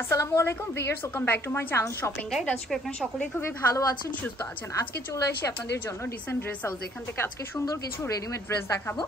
আসসালামু আলাইকুম viewers, welcome back to my channel shopping guide. আজকে আপনারা সকলেই খুবই ভালো আছেন, সুস্থ আছেন। আজকে চলে আসি আপনাদের জন্য ডিসেন্ট ড্রেস হাউস। এখান থেকে আজকে সুন্দর কিছু রেডিমেড ড্রেস দেখাবো,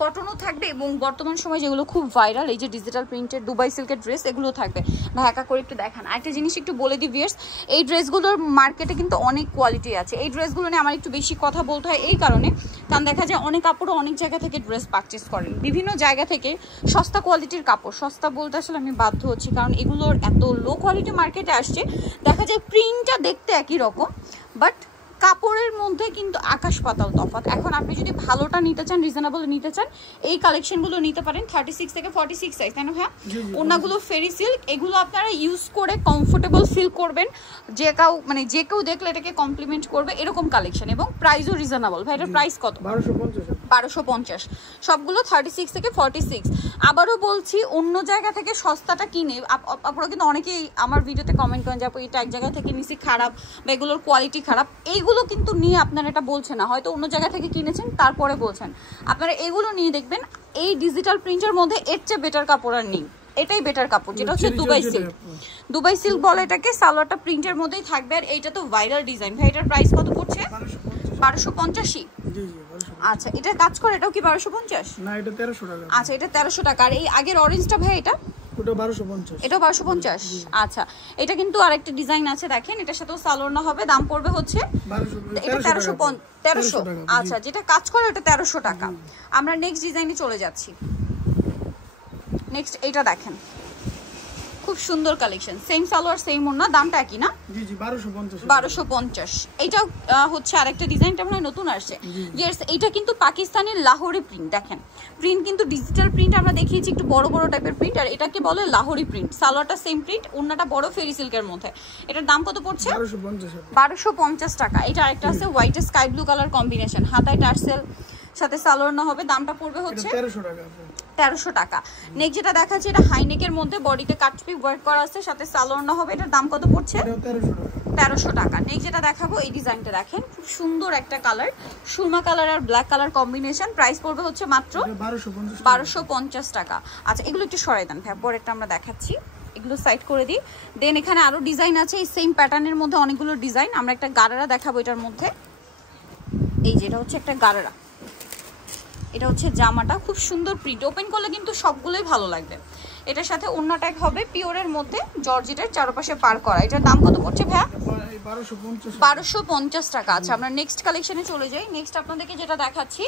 কটনও থাকবে এবং বর্তমান সময় যেগুলো খুব ভাইরাল এই যে ডিজিটাল প্রিন্টেড দুবাই সিল্কের ড্রেস এগুলো থাকবে। ঢাকা করে একটু দেখান। একটা জিনিস একটু বলে দিই ভিউয়ার্স, এই ড্রেসগুলোর মার্কেটে কিন্তু অনেক কোয়ালিটি আছে। এই ড্রেসগুলো নিয়ে আমার একটু বেশি কথা বলতে হয় এই কারণে, কারণ দেখা যায় অনেক কাপড়ও অনেক জায়গা থেকে ড্রেস পারচেস করেন, বিভিন্ন জায়গা থেকে সস্তা কোয়ালিটির কাপড়। সস্তা বলতে আসলে আমি বাধ্য হচ্ছি, কারণ এগুলোর এত লো কোয়ালিটি মার্কেটে আসছে। দেখা যায় প্রিন্টটা দেখতে একই রকম, বাট কাপড়ের মধ্যে কিন্তু আকাশ পাতাল তফাৎ। এখন আপনি যদি ভালোটা নিতে চান, রিজনেবল নিতে চান, এই কালেকশনগুলো নিতে পারেন 36 থেকে 46 সাইজ, তাই না হ্যাঁ? ওনাগুলো ফেরি সিল্ক, এগুলো আপনারা ইউজ করে কমফোর্টেবল ফিল করবেন। যে কেউ দেখলে এটাকে কমপ্লিমেন্ট করবে এরকম কালেকশন, এবং প্রাইসও রিজনেবল। ভাই এটার প্রাইস কত? 1250। সবগুলো 36 থেকে 46। আবারও বলছি, অন্য জায়গা থেকে সস্তাটা কিনে আপনারা কিন্তু অনেকেই আমার ভিডিওতে কমেন্ট করেন যে এটা এক জায়গা থেকে নিছি খারাপ বা এগুলোর কোয়ালিটি খারাপ। এইগুলো কিন্তু নিয়ে আপনারা এটা বলছেন না, হয়তো অন্য জায়গা থেকে কিনেছেন তারপরে বলছেন। আপনারা এগুলো নিয়ে দেখবেন এই ডিজিটাল প্রিন্টের মধ্যে এর চেয়ে বেটার কাপড় আর নেই। এটাই বেটার কাপড়, যেটা হচ্ছে দুবাই সিল্ক। দুবাই সিল্ক বলে এটাকে। সালোয়ারটা প্রিন্টের মধ্যেই থাকবে, আর এইটা তো ভাইরাল ডিজাইন। ভাই এটার প্রাইস কত পড়ছে? 1250। আচ্ছা, এটা কাজ করে, এটাও কি 1250? না, এটা 1300 টাকা। আচ্ছা, এটা 1300 টাকা। আর এই আগের অরেঞ্জটা ভাই এটা? ওটা 1250। এটাও 1250। আচ্ছা, এটা কিন্তু আরেকটা ডিজাইন আছে দেখেন, এটার সাথেও সালোয়ার না হবে, দাম পড়বে হচ্ছে 1200। এটা 1300। আচ্ছা, যেটা কাজ করে ওটা 1300 টাকা। আমরা নেক্সট ডিজাইনে চলে যাচ্ছি। নেক্সট এটা দেখেন, খুব সুন্দর কালেকশন, সেম সালোয়ার সেম ওড়না, দামটা একই না? জি জি, 1250। 1250। এটা হচ্ছে আরেকটা ডিজাইনটা মনে হয় নতুন আসছে। ইয়েস, এটা কিন্তু পাকিস্তানের লাহোরি প্রিন্ট। দেখেন প্রিন্ট কিন্তু ডিজিটাল প্রিন্ট আমরা দেখিয়েছি, একটু বড় বড় টাইপের প্রিন্ট, আর এটাকে বলে লাহোরি প্রিন্ট। সালোয়ারটা সেম প্রিন্ট, ওড়নাটা বড় ফেরি সিল্কের মধ্যে। এটার দাম কত পড়ছে? 1250 টাকা। এটা আরেকটা আছে white sky blue colour combination, হাতায় টার্সেল, সাথে সালোয়ার না হবে, দামটা পড়বে হচ্ছে 1300 টাকা। 1300 টাকা। নেক্সট যেটা দেখাচ্ছি, এটা হাইনেকের মধ্যে বডিতে কাটপি ওয়ার্ক করা আছে, সাথে সালোয়ার না হবে, এটার দাম কত পড়ছে? 1300 টাকা। নেক্সট যেটা দেখাবো, এই ডিজাইনটা দেখেন, খুব সুন্দর একটা কালার, সুরমা কালার আর ব্ল্যাক কালার কম্বিনেশন। প্রাইস পড়বে হচ্ছে মাত্র 1250 টাকা। আচ্ছা, এগুলো একটু সরাই দেন ভাই, পরেরটা আমরা দেখাচ্ছি। এগুলো সাইড করে দিই। দেন এখানে আরো ডিজাইন আছে এই সেম প্যাটার্নের মধ্যে, অনেকগুলো ডিজাইন। আমরা একটা গারারা দেখাবো এটার মধ্যে। এই যেটা হচ্ছে একটা গারারা, এটা হচ্ছে জামাটা, খুব সুন্দর প্রিন্ট, ওপেন করলে কিন্তু সবগুলোই ভালো লাগবে। এটার সাথে ওড়নাটা হবে পিওরের মধ্যে, জর্জেটের, চারপাশে পার করা। এটার দাম কত পড়ছে ভাইয়া? 1250 টাকা। আচ্ছা, আমরা নেক্সট কালেকশনে চলে যাই। নেক্সট আপনাদেরকে যেটা দেখাচ্ছি,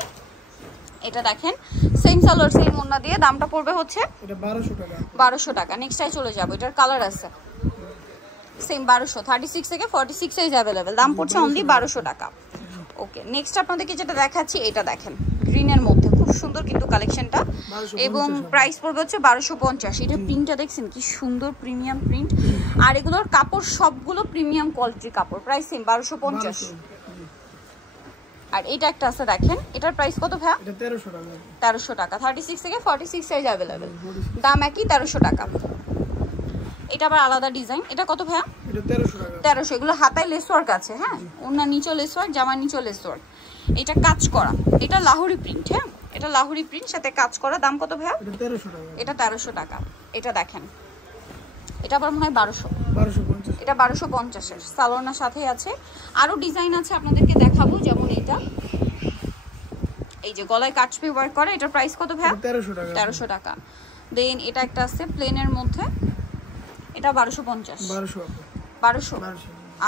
এটা দেখেন, সেম সালোয়ার সেম ওড়না দিয়ে, দামটা পড়বে হচ্ছে 1200 টাকা। নেক্সটটাই চলে যাবো, এটার কালার আছে সেম 1200, 36 থেকে 46 সাইজ অ্যাভেলেবেল, দাম পড়ছে অনলি 1200 টাকা। ওকে, নেক্সট আপনাদেরকে যেটা দেখাচ্ছি, এটা দেখেন গ্রিনের মধ্যে, খুব সুন্দর কিন্তু কালেকশনটা, এবং প্রাইস পড়বে হচ্ছে 1250। এটা প্রিন্টটা দেখছেন কি সুন্দর, প্রিমিয়াম প্রিন্ট, আর এগুলোর কাপড় সবগুলো প্রিমিয়াম কোয়ালিটির কাপড়। Price same 1250। আর এটা একটা আছে দেখেন, এটার প্রাইস কত ভাইয়া? 1300 টাকা। 36 থেকে 46 সাইজ অ্যাভেলেবেল, দাম একই 1300 টাকা। এটা আবার আলাদা ডিজাইন, এটা কত ভাইয়া? 1300। এগুলো হাতায় লেস ওয়ার্ক আছে, হ্যাঁ, ওনার নিচেও লেস ওয়ার্ক, জামার নিচেও লেস ওয়ার্ক। এটা কাজ করা, এটা লাহোরি প্রিন্ট, হ্যাঁ, এটা লাহোরি প্রিন্ট সাথে কাজ করা। দাম কত ভাইয়া? এটা 1300 টাকা। এটা দেখেন, এটা আবার মনে হয় 1250। এটা 1250-এর, সালোয়ারের সাথেই আছে। আরো ডিজাইন আছে আপনাদেরকে দেখাবো, যেমন এটা, এই যে গলায় কাটপি ওয়ার্ক করে। এটার প্রাইস কত ভাইয়া? 1300 টাকা। দেন এটা একটা আছে প্লেনের মধ্যে, এটা 1250।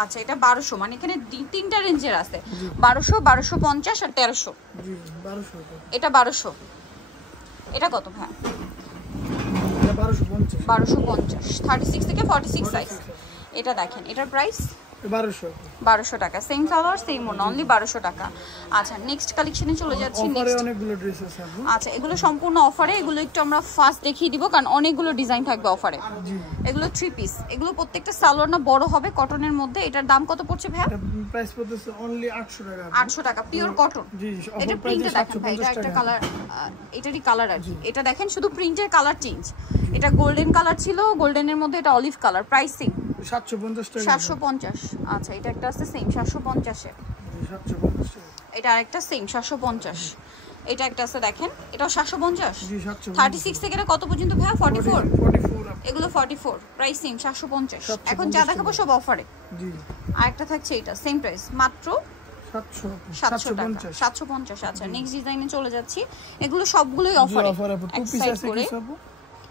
আচ্ছা, এটা 1200, মানে এখানে তিনটা রেঞ্জের আছে, 1200, 1250 আর 1300। এটা 1200। এটা কত ভাই? 1250, 36 থেকে 46 সাইজ। এটা দেখেন, এটার প্রাইস 1200 টাকা। সেম সালোয়ার সেম ওড়না, অনলি 1200 টাকা। আচ্ছা, নেক্সট কালেকশনে চলে যাচ্ছি। আচ্ছা, এগুলো সম্পূর্ণ অফারে, এগুলো একটু আমরা ফার্স্ট দেখিয়ে দিব, কারণ অনেকগুলো ডিজাইন থাকবে অফারে। এগুলো 3 পিস, এগুলো প্রত্যেকটা সালোয়ার না বড় হবে, কটনের মধ্যে। এটার দাম কত পড়ছে ভাই? প্রাইস পড়ছে অনলি 800 টাকা। 800 টাকা, পিওর কটন। এটা প্রিন্টে দেখেন ভাই, এটা একটা কালার, এটারই কালার আর কি। এটা দেখেন, শুধু প্রিন্টের কালার চেঞ্জ। এটা গোল্ডেন কালার ছিল, গোল্ডেনের মধ্যে এটা অলিভ কালার। প্রাইস সেম 750 টাকা। 750। আচ্ছা, এটা একটা আছে সেম 750 এ। এটা আরেকটা সেম 750। এটা একটা আছে দেখেন, এটাও 750। জি 750 36 থেকে এটা কত পর্যন্ত ভাইয়া? 44। 44 এগুলো 44, প্রাইস সেম 750। এখন যা দেখাবো সব অফারে। জি। আর একটা থাকছে এটা সেম প্রাইস মাত্র 700 টাকা, 750। আচ্ছা নেক্সট ডিজাইনে চলে যাচ্ছি, এগুলো সবগুলোই অফারে। টু পিস আছে কি সব?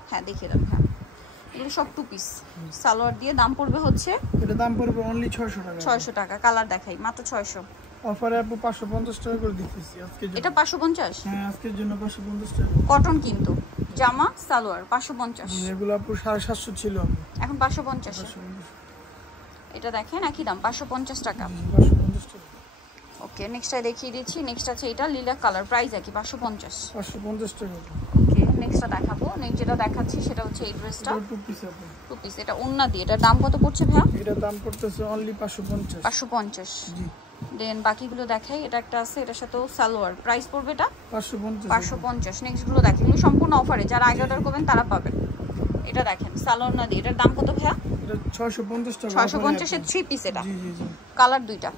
হ্যাঁ দেখিয়ে দাও। হ্যাঁ এগুলো সব টু পিস সালোয়ার দিয়ে, দাম পড়বে হচ্ছে, এটা দাম পড়বে অনলি 600 টাকা। 600 টাকা। কালার দেখাই, মাত্র 600। অফারে আপু 550 টাকা করে দিতেছি আজকে। এটা 550? হ্যাঁ আজকের জন্য 550 টাকা। কটন কিন্তু, জামা সালোয়ার 550। এগুলো আপু 750 ছিল, এখন 550। এটা দেখেন একই দাম 550 টাকা। 550 টাকা। ওকে নেক্সটটা দেখিয়ে দিচ্ছি। নেক্সট আছে এটা লিলা কালার, প্রাইস একই 550। 550 টাকা। ওকে নেক্সটটা দেখাবো। নেক্সট যেটা দেখাচ্ছি সেটা হচ্ছে এই ড্রেসটা, টু পিস আপু। Two piece. এটা ওন্না দিয়ে, এটার দাম কত পড়ছে ভাইয়া? এটা দাম পড়তেছে অনলি 550। 550। জি। দেন বাকিগুলো দেখাই। এটা একটা আছে, এটার সাথেও সালোয়ার, প্রাইস পড়বে এটা 550। 550। নেক্সট গুলো দেখেন, এগুলো সম্পূর্ণ অফারে, যারা আগে অর্ডার করবেন তারা পাবেন। এটা দেখেন সালোয়ার না দিয়ে, এটার দাম কত ভাইয়া? এটা 650 টাকা। 650 এর 3 পিস। এটা জি জি জি। কালার দুইটা,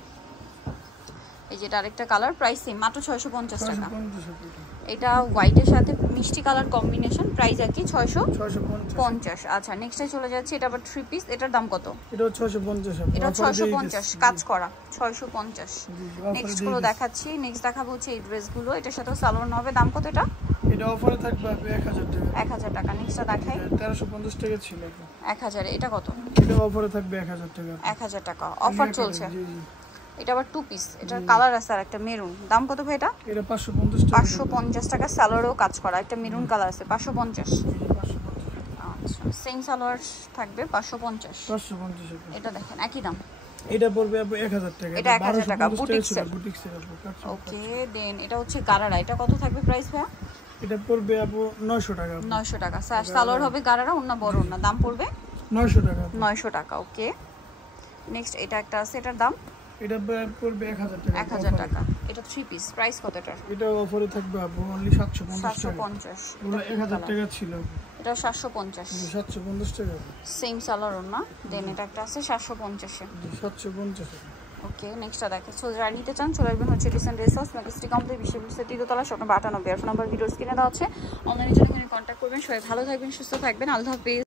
এই যে এটা আরেকটা কালার, প্রাইস সেম মাত্র 650 টাকা। 650 টাকা। এটা হোয়াইটের সাথে মিষ্টি কালার কম্বিনেশন, প্রাইস একই 650। আচ্ছা নেক্সটে চলে যাচ্ছে, এটা আবার 3 পিস, এটার দাম কত? এটা 650 আপু। এটা 650 কাজ করা, 650। জি নেক্সট গুলো দেখাচ্ছি। নেক্সট দেখাবো হচ্ছে এই ড্রেসগুলো, এটার সাথেও সালোয়ার হবে। দাম কত এটা? এটা অফারে থাকবে 1000 টাকা। 1000 টাকা। নেক্সটটা দেখাই, 1350 টাকা ছিল। 1000। এটা কত? এটা অফারে থাকবে 1000 টাকা। 1000 টাকা অফার চলছে। জি জি। এটা আবার টু পিস, এটার কালার আছে আর একটা মেরুন। দাম কত ভাই এটা? এটা 550 টাকা। 550 টাকা। সালোয়ারও কাজ করা, একটা মেরুন কালার আছে 550। আচ্ছা সেম সালোয়ার থাকবে 550। 550 টাকা। এটা দেখেন একই দাম, এটা পড়বে আপু 1000 টাকা। এটা 1000 টাকা বুটিক্সের। বুটিক্সের আপু। ওকে দেন এটা হচ্ছে গারারা, এটা কত থাকবে প্রাইস ভাইয়া? এটা পড়বে আপু 900 টাকা। 900 টাকা। সালোয়ার হবে গারারা, অন্য বড় না, দাম পড়বে 900 টাকা। 900 টাকা। ওকে নেক্সট এটা একটা আছে, এটার দাম এটা পড়বে 1000 টাকা। 1000 টাকা। এটা 3 পিস, প্রাইস কত এটার? এটা অফারে থাকবে আপু অনলি 750 টাকা। 750। পুরো 1000 টাকা ছিল। এটা 750। 750 টাকা। সেম সালোয়ার না। দেন এটা একটা আছে 750 এ। 750 টাকা। ওকে নেক্সটটা দেখে। সো যারা নিতে চান চলে আসবেন হচ্ছে ডিসেন্ট রিসোর্স মেজেস্টিক কমপ্লেক্স বিশ্ববিদ্যালয় তৃতীয়তলা, shop number 98। Phone number videos কিনে দেওয়া আছে, অনলাইনে জন্য এখানে কন্ট্যাক্ট করবেন। সবাই ভালো থাকবেন, সুস্থ থাকবেন, আল্লাহ হাফেজ।